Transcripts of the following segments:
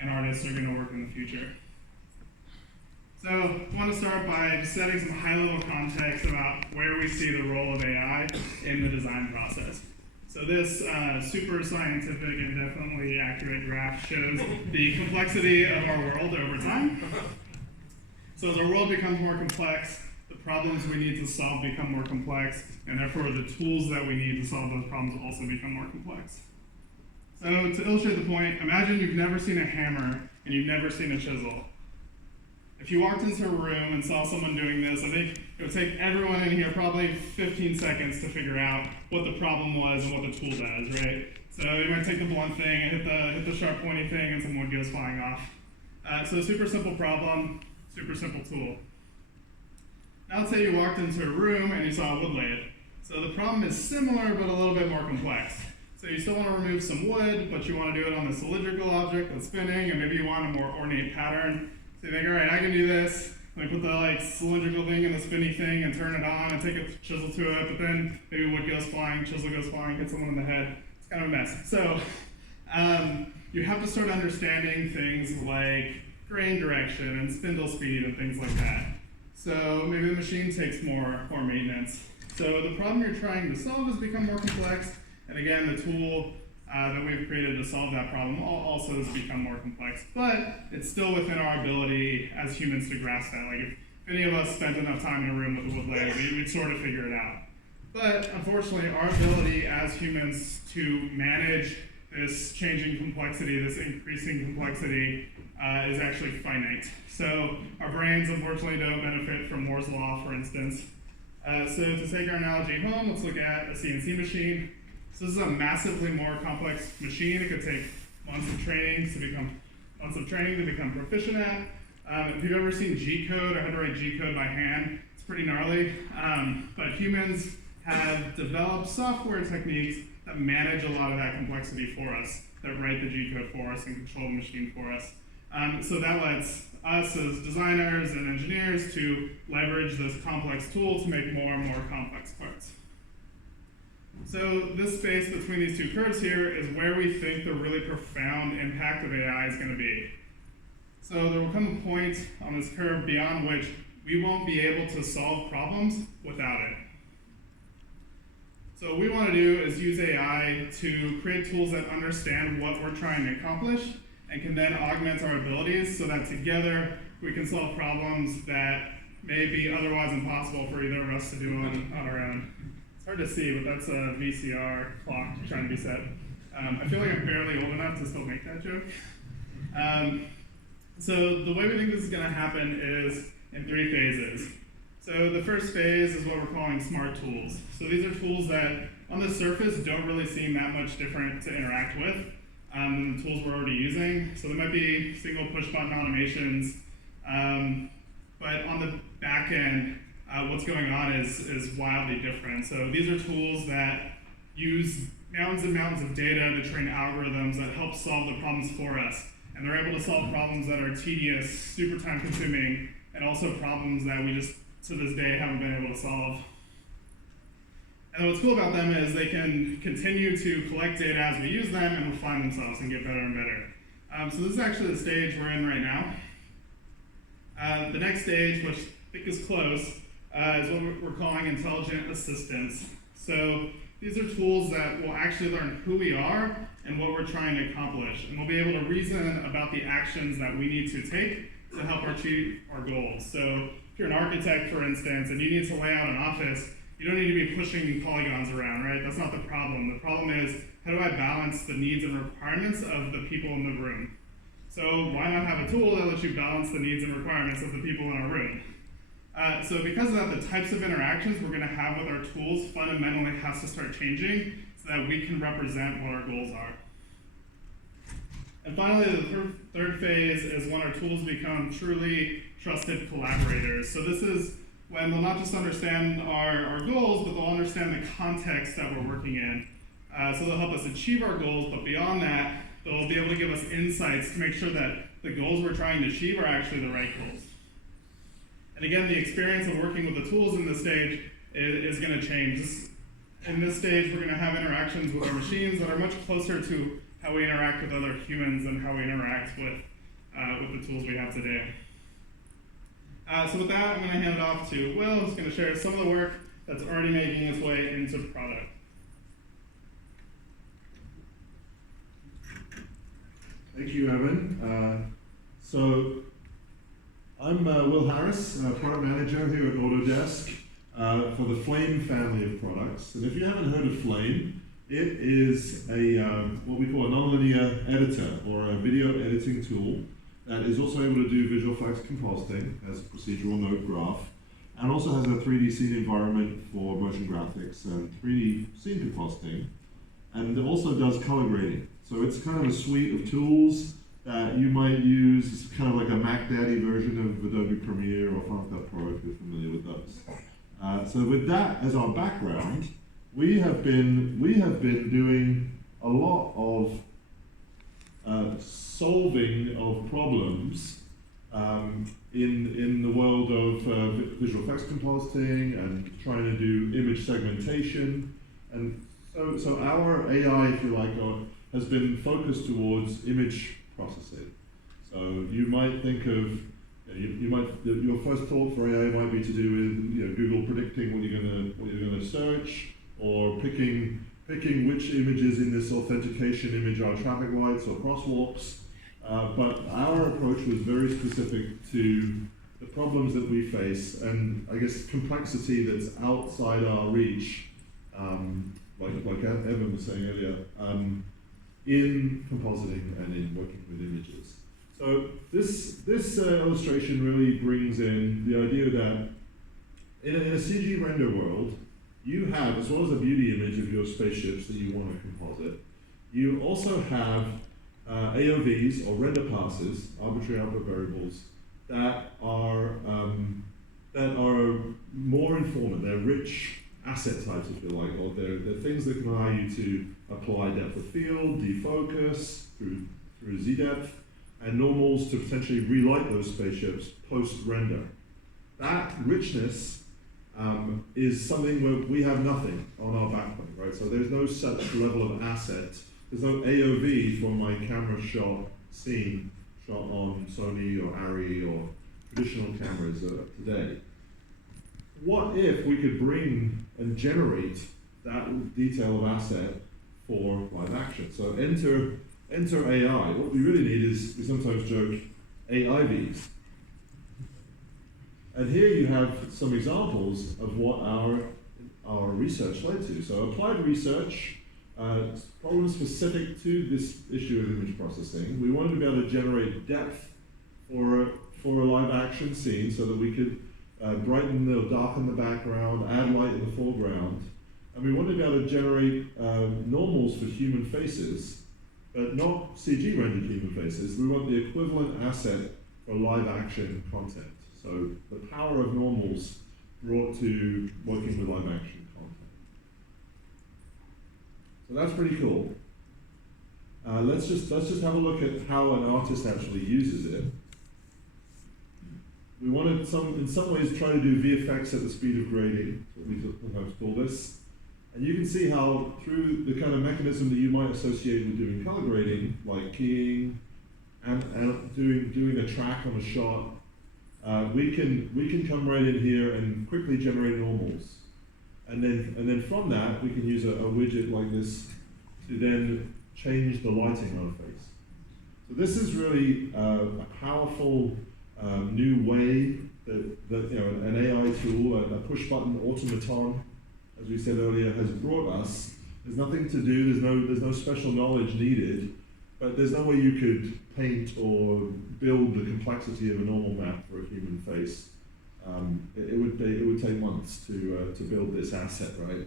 and artists are going to work in the future. So I want to start by just setting some high-level context about where we see the role of AI in the design process. So this super scientific and definitely accurate graph shows the complexity of our world over time. So as our world becomes more complex, the problems we need to solve become more complex, and therefore the tools that we need to solve those problems also become more complex. So to illustrate the point, imagine you've never seen a hammer and you've never seen a chisel. If you walked into a room and saw someone doing this, I think it would take everyone in here probably 15 seconds to figure out what the problem was and what the tool does, right? So you might take the blunt thing and hit the sharp pointy thing and some wood goes flying off. So super simple problem, super simple tool. Now let's say you walked into a room and you saw a wood lathe. So the problem is similar but a little bit more complex. So you still want to remove some wood, but you want to do it on this cylindrical object that's spinning, and maybe you want a more ornate pattern. So you think, all right, I can do this. Let me put the cylindrical thing in the spinny thing and turn it on and take a chisel to it, but then maybe wood goes flying, chisel goes flying, hit someone in the head. It's kind of a mess. So you have to start understanding things like grain direction and spindle speed and things like that. So maybe the machine takes more maintenance. So the problem you're trying to solve has become more complex, and again, the tool that we've created to solve that problem also has become more complex, but it's still within our ability as humans to grasp that. Like if any of us spent enough time in a room with a wood lathe, we'd sort of figure it out. But unfortunately, our ability as humans to manage this changing complexity, this increasing complexity, is actually finite. So our brains unfortunately don't benefit from Moore's law, for instance. So to take our analogy home, let's look at a CNC machine. So this is a massively more complex machine. It could take months of training to become proficient at. If you've ever seen G-code or how to write G-code by hand, it's pretty gnarly. But humans have developed software techniques that manage a lot of that complexity for us, that write the G-code for us and control the machine for us. So that lets us as designers and engineers to leverage this complex tool to make more and more complex parts. So this space between these two curves here is where we think the really profound impact of AI is going to be. So there will come a point on this curve beyond which we won't be able to solve problems without it. So what we want to do is use AI to create tools that understand what we're trying to accomplish and can then augment our abilities so that together we can solve problems that may be otherwise impossible for either of us to do on our own. It's hard to see, but that's a VCR clock trying to be set. I feel like I'm barely old enough to still make that joke. So the way we think this is going to happen is in 3 phases. So the first phase is what we're calling smart tools. So these are tools that on the surface don't really seem that much different to interact with than the tools we're already using. So there might be single push button automations, but on the back end, what's going on is wildly different. So these are tools that use mountains and mountains of data to train algorithms that help solve the problems for us. And they're able to solve problems that are tedious, super time consuming, and also problems that we just to this day haven't been able to solve. And what's cool about them is they can continue to collect data as we use them and refine themselves and get better and better. So this is actually the stage we're in right now. The next stage, which I think is close, is what we're calling intelligent assistants. So these are tools that will actually learn who we are and what we're trying to accomplish. And we'll be able to reason about the actions that we need to take to help achieve our goals. So if you're an architect, for instance, and you need to lay out an office, you don't need to be pushing polygons around, right? That's not the problem. The problem is, how do I balance the needs and requirements of the people in the room? So why not have a tool that lets you balance the needs and requirements of the people in our room? So because of that, the types of interactions we're going to have with our tools fundamentally has to start changing so that we can represent what our goals are. And finally, the third phase is when our tools become truly trusted collaborators. So this is when they'll not just understand our goals, but they'll understand the context that we're working in. So they'll help us achieve our goals, but beyond that, they'll be able to give us insights to make sure that the goals we're trying to achieve are actually the right goals. And again, the experience of working with the tools in this stage is going to change. In this stage, we're going to have interactions with our machines that are much closer to how we interact with other humans and how we interact with the tools we have today. So with that, I'm going to hand it off to Will, who's going to share some of the work that's already making its way into product. Thank you, Evan. So I'm Will Harris, product manager here at Autodesk for the Flame family of products. And if you haven't heard of Flame, it is a what we call a nonlinear editor or a video editing tool that is also able to do visual effects compositing as a procedural node graph, and also has a 3D scene environment for motion graphics and 3D scene compositing, and it also does color grading. So it's kind of a suite of tools that you might use. It's kind of like a Mac Daddy version of Adobe Premiere or Final Cut Pro if you're familiar with those. So with that as our background, we have been doing a lot of solving of problems in the world of visual effects compositing and trying to do image segmentation. And so our AI, if you like, has been focused towards image processing. So you might think of, your first thought for AI might be to do with Google predicting what you're gonna search, or picking which images in this authentication image are traffic lights or crosswalks. But our approach was very specific to the problems that we face, and I guess complexity that's outside our reach, like Evan was saying earlier, in compositing and in working with images. So this illustration really brings in the idea that in a CG render world, you have, as well as a beauty image of your spaceships that you want to composite, you also have AOVs, or render passes, arbitrary output variables, that are more informative. They're rich asset types, if you like, or they're things that can allow you to apply depth of field, defocus through Z-depth, and normals to potentially relight those spaceships post-render. That richness is something where we have nothing on our backplane, right? So there's no such level of asset. There's no AOV for my camera shot scene shot on Sony or Arri or traditional cameras today. What if we could bring and generate that detail of asset for live action? So enter AI. What we really need is, we sometimes joke, AIVs. And here you have some examples of what our research led to. So applied research, problems specific to this issue of image processing. We wanted to be able to generate depth for a live action scene so that we could brighten or darken the background, add light in the foreground. And we wanted to be able to generate normals for human faces, but not CG rendered human faces. We want the equivalent asset for live action content. So the power of normals brought to working with live action content. So that's pretty cool. Let's just have a look at how an artist actually uses it. We wanted in some ways try to do VFX at the speed of grading, what we sometimes call this. And you can see how through the kind of mechanism that you might associate with doing color grading, like keying and doing a track on a shot, we can come right in here and quickly generate normals. And then from that, we can use a widget like this to then change the lighting on a face. So this is really a powerful new way that an AI tool, a push button automaton, as we said earlier, has brought us. There's nothing to do. There's no special knowledge needed. But there's no way you could paint or build the complexity of a normal map for a human face. It would take months to build this asset, right?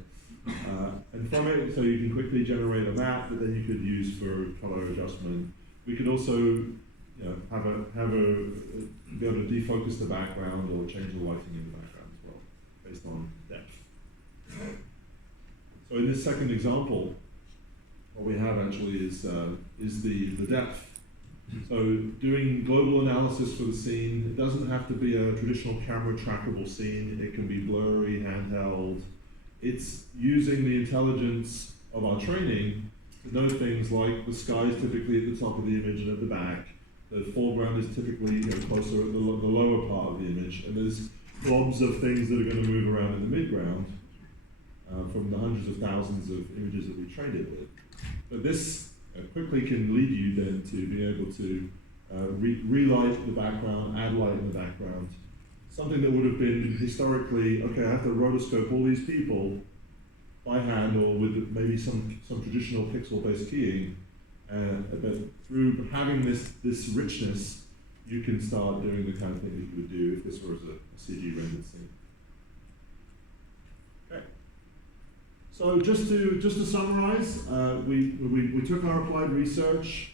And from it, so you can quickly generate a map that then you could use for color adjustment. We could also, be able to defocus the background or change the lighting in the background as well, based on depth. So in this second example, what we have actually is the depth. So doing global analysis for the scene, it doesn't have to be a traditional camera trackable scene. It can be blurry, handheld. It's using the intelligence of our training to know things like the sky is typically at the top of the image and at the back. The foreground is typically closer at the lower part of the image, and there's blobs of things that are going to move around in the midground from the hundreds of thousands of images that we trained it with. But this quickly can lead you then to be able to relight the background, add light in the background. Something that would have been historically, okay, I have to rotoscope all these people by hand or with maybe some traditional pixel-based keying, but through having this richness, you can start doing the kind of thing that you would do if this was a CG rendered scene. Okay. So just to summarize, we took our applied research.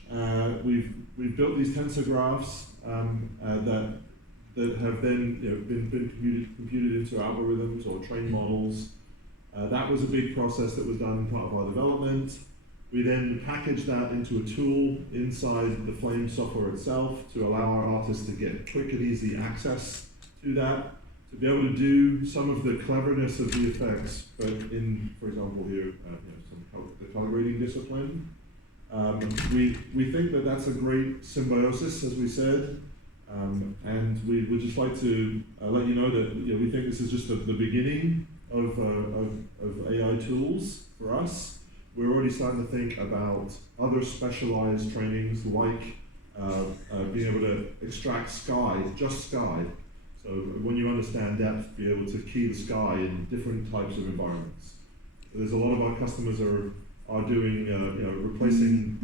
We've built these tensor graphs that have then been computed into algorithms or trained models. That was a big process that was done part of our development. We then packaged that into a tool inside the Flame software itself to allow our artists to get quick and easy access to that, to be able to do some of the cleverness of the effects, but in, for example, here, the color grading discipline. We think that that's a great symbiosis, as we said, and we would just like to let you know that we think this is just the beginning of AI tools for us. We're already starting to think about other specialized trainings like being able to extract sky, just sky. So when you understand depth, be able to key the sky in different types of environments. So there's a lot of our customers are doing, replacing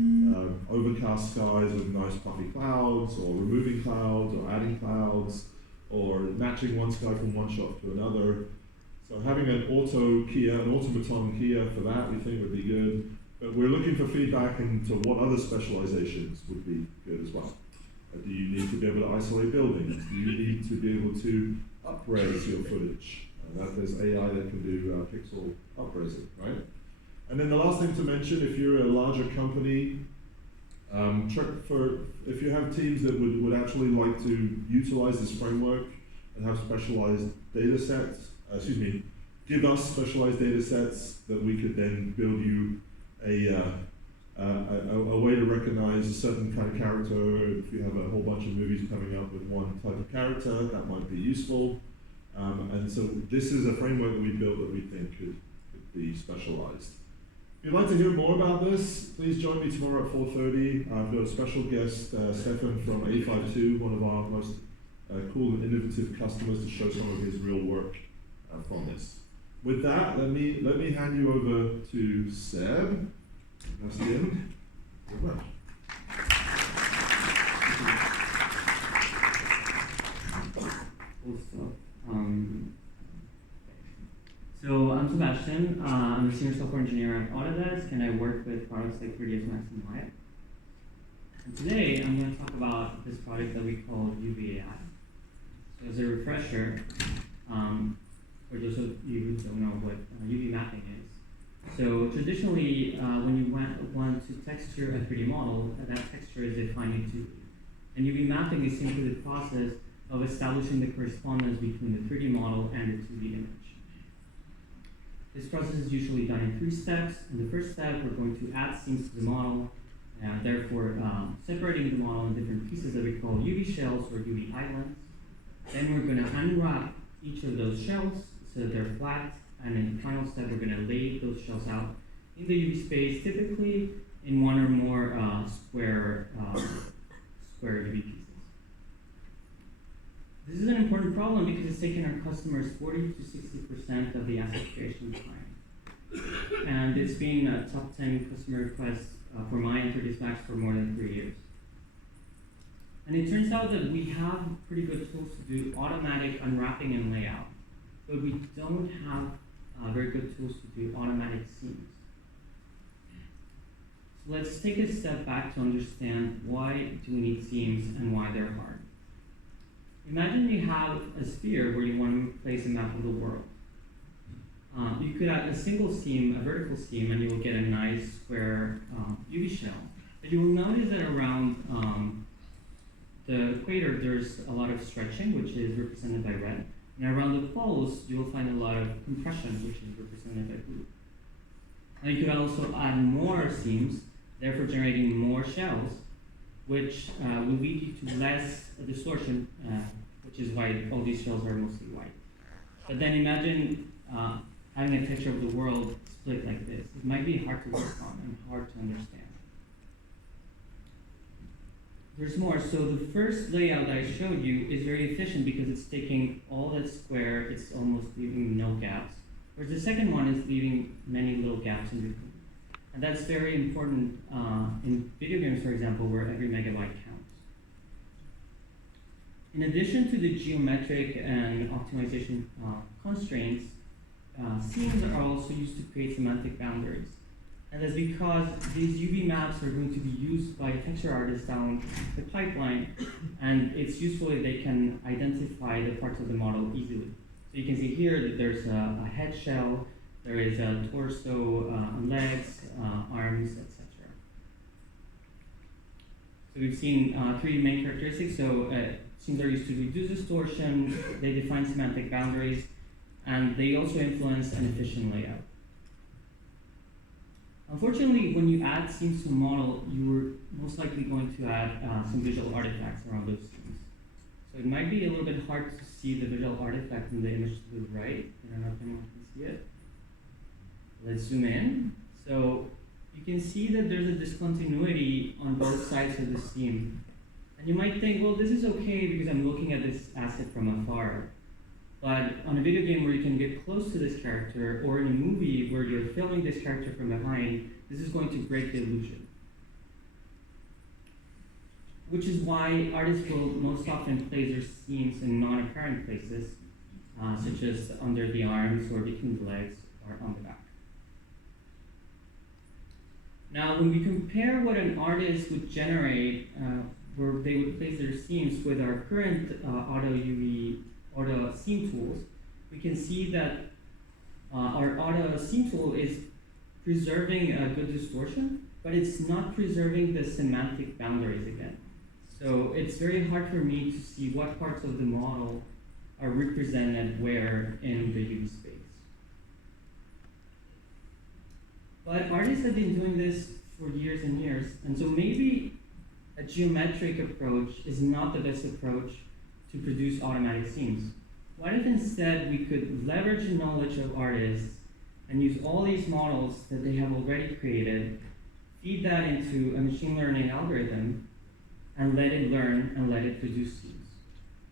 overcast skies with nice puffy clouds, or removing clouds, or adding clouds, or matching one sky from one shot to another. So having an automaton keyer for that, we think would be good. But we're looking for feedback into what other specializations would be good as well. Do you need to be able to isolate buildings? Do you need to be able to up-res your footage? There's AI that can do pixel up-resing, right? And then the last thing to mention, if you're a larger company, if you have teams that would actually like to utilize this framework and have specialized data sets, give us specialized data sets that we could then build you a way to recognize a certain kind of character. If you have a whole bunch of movies coming up with one type of character, that might be useful. And so this is a framework that we built that we think could be specialized. If you'd like to hear more about this, please join me tomorrow at 4:30. I've got a special guest, Stefan from A52, one of our most cool and innovative customers, to show some of his real work from this. With that, let me hand you over to Seb. Bastien. Very much. So I'm Sebastian. I'm a senior software engineer at Autodesk, and I work with products like 3ds Max and Maya. And today I'm going to talk about this product that we call UVAI. So as a refresher, for those of you who don't know what UV mapping is. So traditionally, when you want to texture a 3D model, that texture is defined in 2D. And UV mapping is simply the process of establishing the correspondence between the 3D model and the 2D image. This process is usually done in 3 steps. In the first step, we're going to add scenes to the model, therefore separating the model in different pieces that we call UV shells or UV islands. Then we're going to unwrap each of those shells so that they're flat, and in the final step, we're going to lay those shells out in the UV space, typically in one or more square UV pieces. This is an important problem because it's taken our customers 40 to 60% of the asset creation time. And it's been a top 10 customer request for Maya and 3ds Max for more than 3 years. And it turns out that we have pretty good tools to do automatic unwrapping and layout, but we don't have very good tools to do automatic scenes. So let's take a step back to understand why do we need seams and why they're hard. Imagine you have a sphere where you want to place a map of the world. You could add a single seam, a vertical seam, and you will get a nice square UV shell. But you will notice that around the equator there's a lot of stretching, which is represented by red. And around the poles, you will find a lot of compression, which is represented by blue. Now you could also add more seams, therefore generating more shells, which will lead you to less distortion, which is why all these shells are mostly white. But then imagine having a texture of the world split like this. It might be hard to work on and hard to understand. There's more. So the first layout that I showed you is very efficient because it's taking all that square, it's almost leaving no gaps. Whereas the second one is leaving many little gaps in between. And that's very important in video games, for example, where every megabyte counts. In addition to the geometric and optimization constraints, seams are also used to create semantic boundaries. And that's because these UV maps are going to be used by texture artists down the pipeline, and it's useful if they can identify the parts of the model easily. So you can see here that there's a head shell, there is a torso, legs, arms, etc. So we've seen three main characteristics. So seams are used to reduce distortion, they define semantic boundaries, and they also influence an efficient layout. Unfortunately, when you add seams to a model, you're most likely going to add some visual artifacts around those seams. So it might be a little bit hard to see the visual artifact in the image to the right. I don't know if anyone can see it. Let's zoom in. So you can see that there's a discontinuity on both sides of the seam. And you might think, well, this is okay because I'm looking at this asset from afar. But on a video game where you can get close to this character, or in a movie where you're filming this character from behind, this is going to break the illusion. Which is why artists will most often place their seams in non-apparent places, such as under the arms or between the legs or on the back. Now, when we compare what an artist would generate, where they would place their seams with our current auto seam tools, we can see that our auto seam tool is preserving a good distortion, but it's not preserving the semantic boundaries again. So it's very hard for me to see what parts of the model are represented where in the UV space. But artists have been doing this for years and years, and so maybe a geometric approach is not the best approach to produce automatic seams. What if instead we could leverage the knowledge of artists and use all these models that they have already created, feed that into a machine learning algorithm, and let it learn and let it produce seams?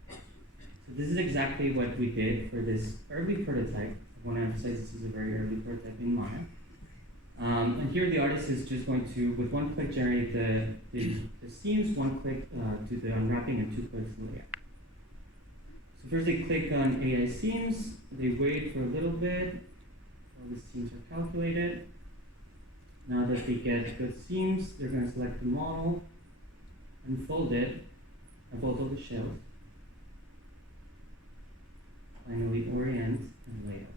So this is exactly what we did for this early prototype. I want to emphasize this is a very early prototype in Maya. And here the artist is just going to, with one click, generate the seams, one click do the unwrapping, and 2 clicks the layout. So first they click on AI seams, they wait for a little bit while the seams are calculated. Now that they get good seams, they're going to select the model, unfold it, unfold all the shells. Finally orient and layout.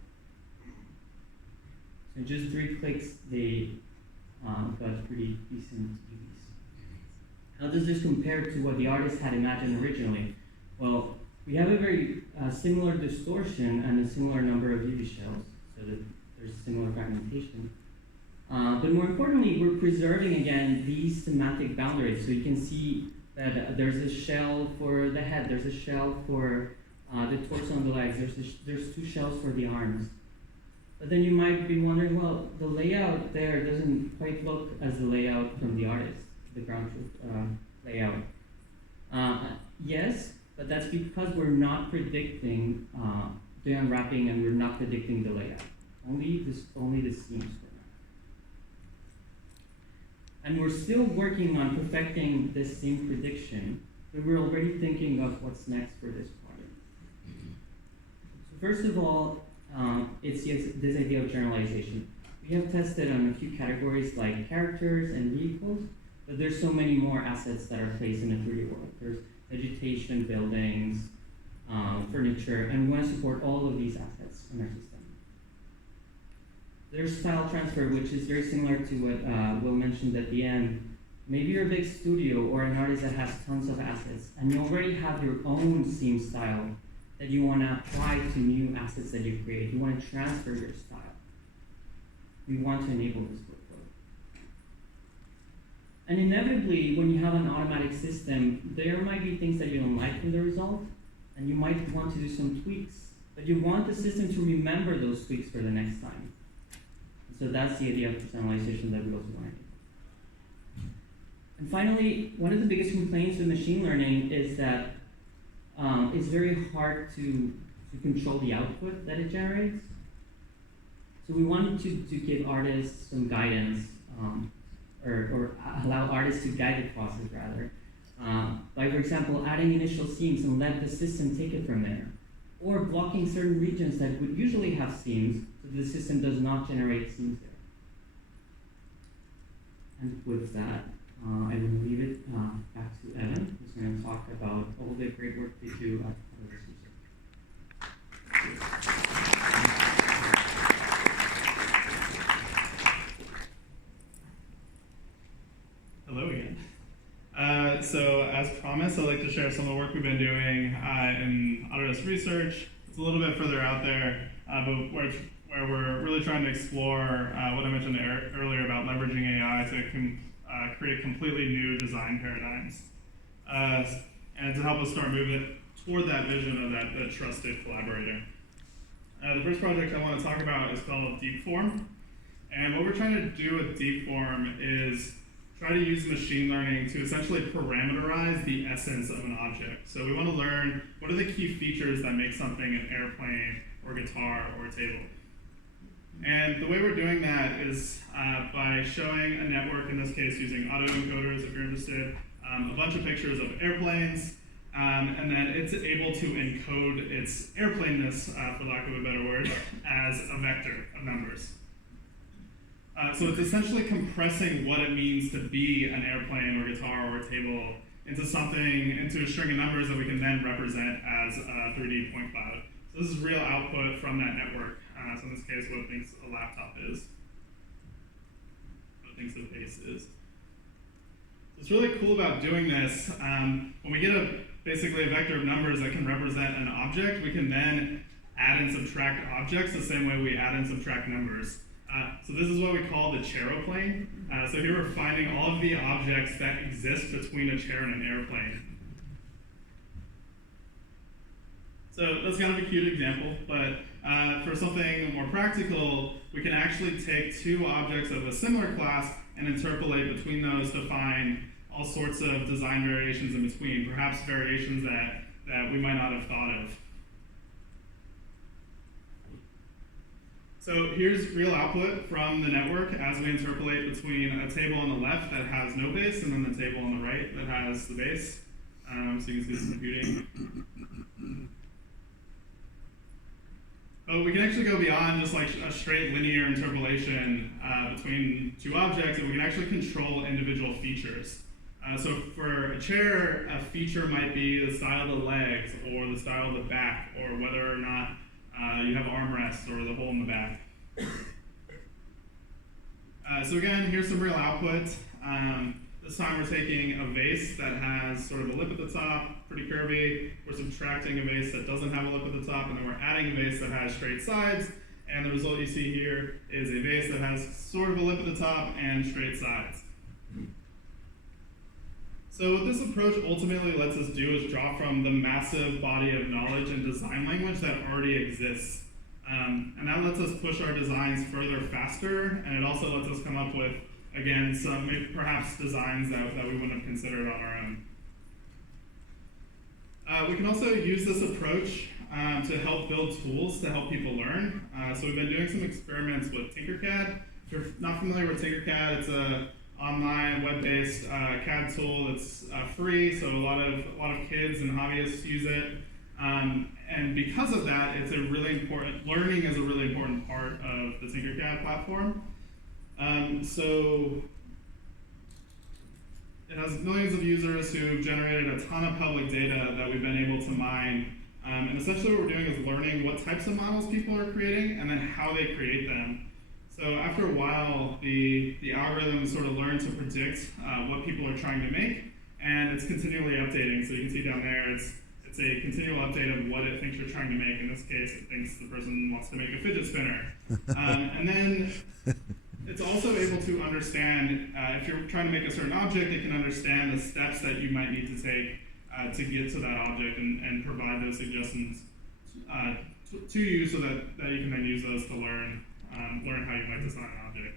So in just 3 clicks, they got pretty decent UVs. How does this compare to what the artist had imagined originally? Well, we have a very similar distortion and a similar number of UV shells, so that there's similar fragmentation. But more importantly, we're preserving, again, these semantic boundaries. So you can see that there's a shell for the head, there's a shell for the torso and the legs, there's 2 shells for the arms. But then you might be wondering, well, the layout there doesn't quite look as the layout from the artist, the ground truth layout. Yes, but that's because we're not predicting the unwrapping and we're not predicting the layout. Only the seams for now. And we're still working on perfecting this same prediction, but we're already thinking of what's next for this project. So first of all, it's this idea of generalization. We have tested on a few categories like characters and vehicles, but there's so many more assets that are placed in a 3D world. There's vegetation, buildings, furniture, and we want to support all of these assets in our system. There's style transfer, which is very similar to what Will mentioned at the end. Maybe you're a big studio or an artist that has tons of assets, and you already have your own seam style that you want to apply to new assets that you create. You want to transfer your style. we want to enable this workflow. And inevitably, when you have an automatic system, there might be things that you don't like in the result, and you might want to do some tweaks, but you want the system to remember those tweaks for the next time. So that's the idea of personalization that we also want to do. And finally, one of the biggest complaints with machine learning is that it's very hard to control the output that it generates. So we wanted to give artists some guidance, or allow artists to guide the process rather. By, for example, adding initial seams and let the system take it from there. Or blocking certain regions that would usually have seams so the system does not generate seams there. And with that, I will leave it back to Evan, who's going to talk about all the great work they do at Autodesk. Hello again. So as promised, I'd like to share some of the work we've been doing in Autodesk Research. It's a little bit further out there, but where we're really trying to explore what I mentioned earlier about leveraging AI to create completely new design paradigms, and to help us start moving toward that vision of that trusted collaborator. The first project I want to talk about is called Deepform, and what we're trying to do with Deepform is try to use machine learning to essentially parameterize the essence of an object. So we want to learn what are the key features that make something an airplane or guitar or a table. And the way we're doing that is by showing a network, in this case using autoencoders if you're interested, a bunch of pictures of airplanes, and then it's able to encode its airplaneness, for lack of a better word, as a vector of numbers. So it's essentially compressing what it means to be an airplane or guitar or a table into a string of numbers that we can then represent as a 3D point cloud. So this is real output from that network. So in this case, what it thinks a laptop is, what it thinks a vase is. So what's really cool about doing this, when we get basically a vector of numbers that can represent an object, we can then add and subtract objects the same way we add and subtract numbers. So this is what we call the chairoplane. So here we're finding all of the objects that exist between a chair and an airplane. So that's kind of a cute example, but for something more practical, we can actually take two objects of a similar class and interpolate between those to find all sorts of design variations in between, perhaps variations that we might not have thought of. So here's real output from the network as we interpolate between a table on the left that has no base and then the table on the right that has the base. So you can see some computing. But we can actually go beyond just like a straight linear interpolation between two objects, and we can actually control individual features. So for a chair, a feature might be the style of the legs or the style of the back, or whether or not you have armrests or the hole in the back. So again, here's some real output. This time we're taking a vase that has sort of a lip at the top, pretty curvy. We're subtracting a vase that doesn't have a lip at the top, and then we're adding a vase that has straight sides. And the result you see here is a vase that has sort of a lip at the top and straight sides. So what this approach ultimately lets us do is draw from the massive body of knowledge and design language that already exists. And that lets us push our designs further faster, and it also lets us come up with, again, some perhaps designs that we wouldn't have considered on our own. We can also use this approach to help build tools to help people learn. So we've been doing some experiments with Tinkercad. If you're not familiar with Tinkercad, it's a online web-based CAD tool that's free, so a lot of kids and hobbyists use it. And because of that, it's a really important, learning is a really important part of the Tinkercad platform. So it has millions of users who've generated a ton of public data that we've been able to mine. And essentially what we're doing is learning what types of models people are creating and then how they create them. So after a while, the algorithm sort of learns to predict what people are trying to make, and it's continually updating. So you can see down there, it's a continual update of what it thinks you're trying to make. In this case, it thinks the person wants to make a fidget spinner. And then It's also able to understand, if you're trying to make a certain object, it can understand the steps that you might need to take to get to that object and provide those suggestions to you so that you can then use those to learn how you might design an object.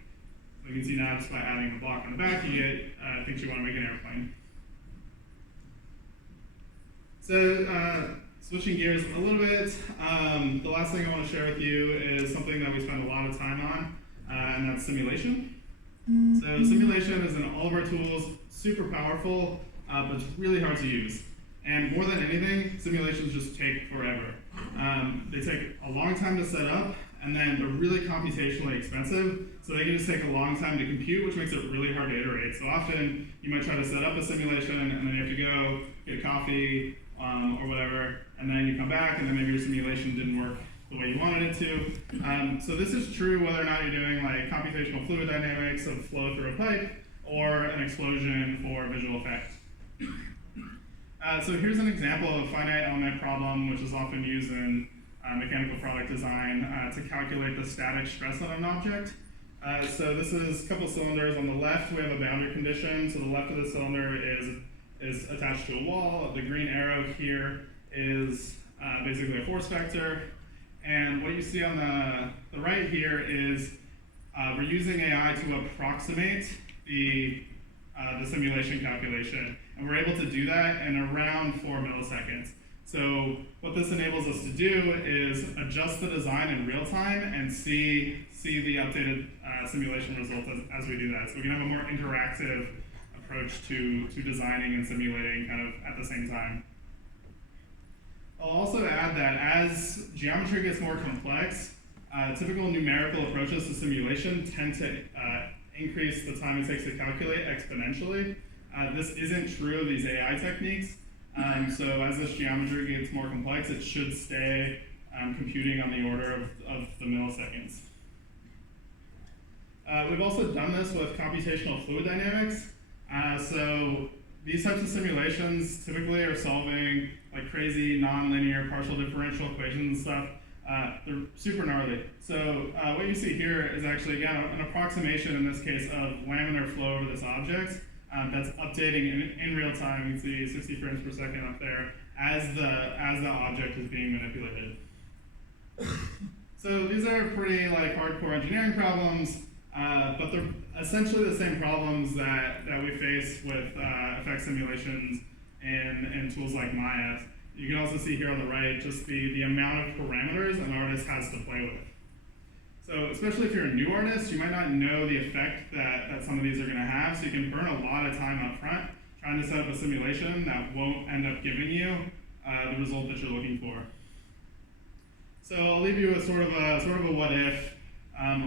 So you can see now just by adding a block on the back, you get things you want to make an airplane. So switching gears a little bit, the last thing I want to share with you is something that we spend a lot of time on, and that's simulation. So simulation is in all of our tools, super powerful, but it's really hard to use. And more than anything, simulations just take forever. They take a long time to set up, and then they're really computationally expensive, so they can just take a long time to compute, which makes it really hard to iterate. So often, you might try to set up a simulation, and then you have to go get a coffee, or whatever, and then you come back, and then maybe your simulation didn't work the way you wanted it to. So this is true whether or not you're doing like computational fluid dynamics of flow through a pipe, or an explosion for visual effect. So here's an example of a finite element problem, which is often used in mechanical product design to calculate the static stress on an object. So this is a couple cylinders. On the left, we have a boundary condition. So the left of the cylinder is attached to a wall. The green arrow here is basically a force vector. And what you see on the right here is we're using AI to approximate the simulation calculation. And we're able to do that in around 4 milliseconds. So what this enables us to do is adjust the design in real time and see the updated simulation results as we do that. So we can have a more interactive approach to designing and simulating kind of at the same time. I'll also add that as geometry gets more complex, typical numerical approaches to simulation tend to increase the time it takes to calculate exponentially. This isn't true of these AI techniques. So as this geometry gets more complex, it should stay computing on the order of the milliseconds. We've also done this with computational fluid dynamics. So these types of simulations typically are solving like crazy nonlinear partial differential equations and stuff. They're super gnarly. So what you see here is actually, again, an approximation in this case of laminar flow over this object. That's updating in real time. You can see 60 frames per second up there as the object is being manipulated. So these are pretty like hardcore engineering problems, but they're essentially the same problems that we face with effect simulations in tools like Maya. You can also see here on the right just the amount of parameters an artist has to play with. So especially if you're a new artist, you might not know the effect that some of these are going to have, so you can burn a lot of time up front trying to set up a simulation that won't end up giving you the result that you're looking for. So I'll leave you with sort of a what if.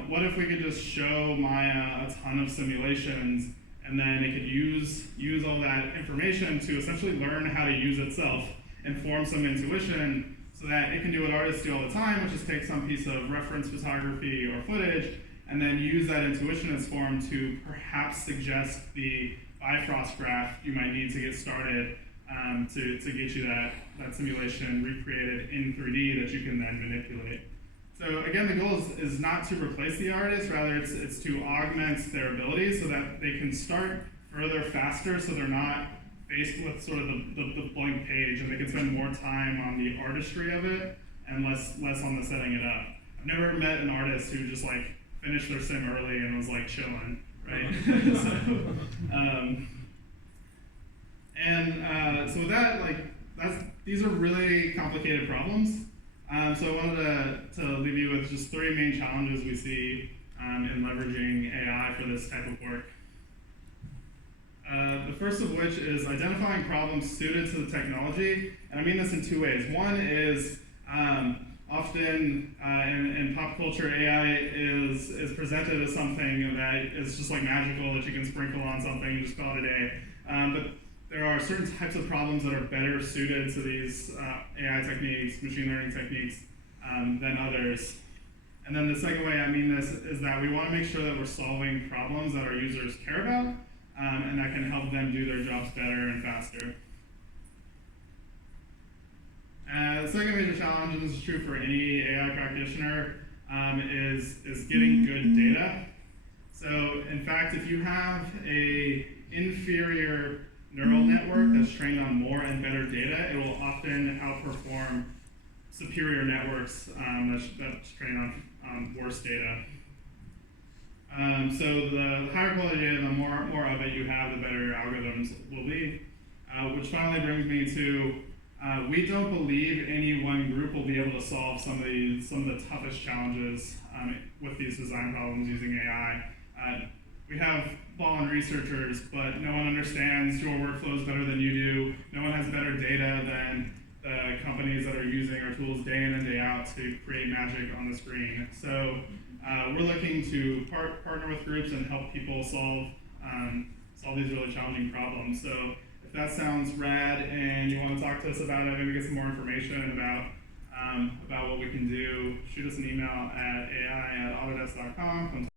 What if we could just show Maya a ton of simulations, and then it could use all that information to essentially learn how to use itself and form some intuition, so that it can do what artists do all the time, which is take some piece of reference photography or footage, and then use that intuition as form to perhaps suggest the Bifrost graph you might need to get started to get you that simulation recreated in 3D that you can then manipulate. So again, the goal is not to replace the artist, rather it's to augment their abilities so that they can start further faster, so they're not faced with sort of the blank page, and they can spend more time on the artistry of it and less on the setting it up. I've never met an artist who just like finished their sim early and was like chilling, right? So with that, these are really complicated problems. So I wanted to leave you with just 3 main challenges we see in leveraging AI for this type of work. The first of which is identifying problems suited to the technology, and I mean this in 2 ways. One is often in pop culture, AI is presented as something that is just like magical that you can sprinkle on something and just call it a day. But there are certain types of problems that are better suited to these AI techniques, machine learning techniques, than others. And then the second way I mean this is that we want to make sure that we're solving problems that our users care about, and that can help them do their jobs better and faster. The second major challenge, and this is true for any AI practitioner, is getting good data. So in fact, if you have a inferior neural network that's trained on more and better data, it will often outperform superior networks that's trained on worse data. So the higher quality data, the more of it you have, the better your algorithms will be. Which finally brings me to, we don't believe any one group will be able to solve some of the toughest challenges with these design problems using AI. We have ball-on researchers, but no one understands your workflows better than you do. No one has better data than the companies that are using our tools day in and day out to create magic on the screen. So we're looking to partner with groups and help people solve these really challenging problems. So if that sounds rad and you want to talk to us about it, maybe get some more information about what we can do, shoot us an email at ai@autodesk.com.